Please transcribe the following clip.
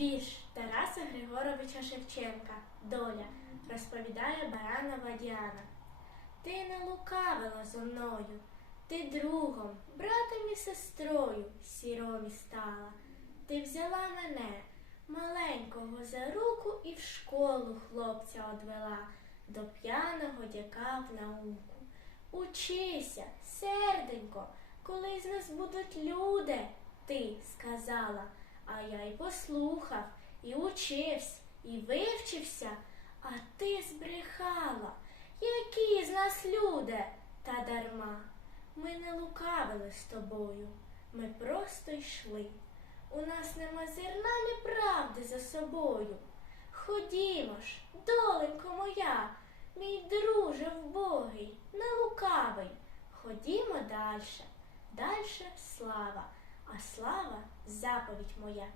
Вірш Тараса Григоровича Шевченка Доля розповідає Баранова Діана. Ти не лукавила зо мною, ти другом, братом і сестрою сіромі стала. Ти взяла мене, маленького за руку, і в школу хлопця одвела до п'яного дяка в науку. Учися, серденько, коли з нас будуть люди, ти сказала. А я й послухав, і учився, і вивчився, а ти збрехала. Які з нас люди, та дарма. Ми не лукавили з тобою, ми просто йшли. У нас нема зерна неправди за собою. Ходімо ж, доленько моя, мій друже вбогий, не лукавий. Ходімо дальше, дальше слава, а слава заповідь моя.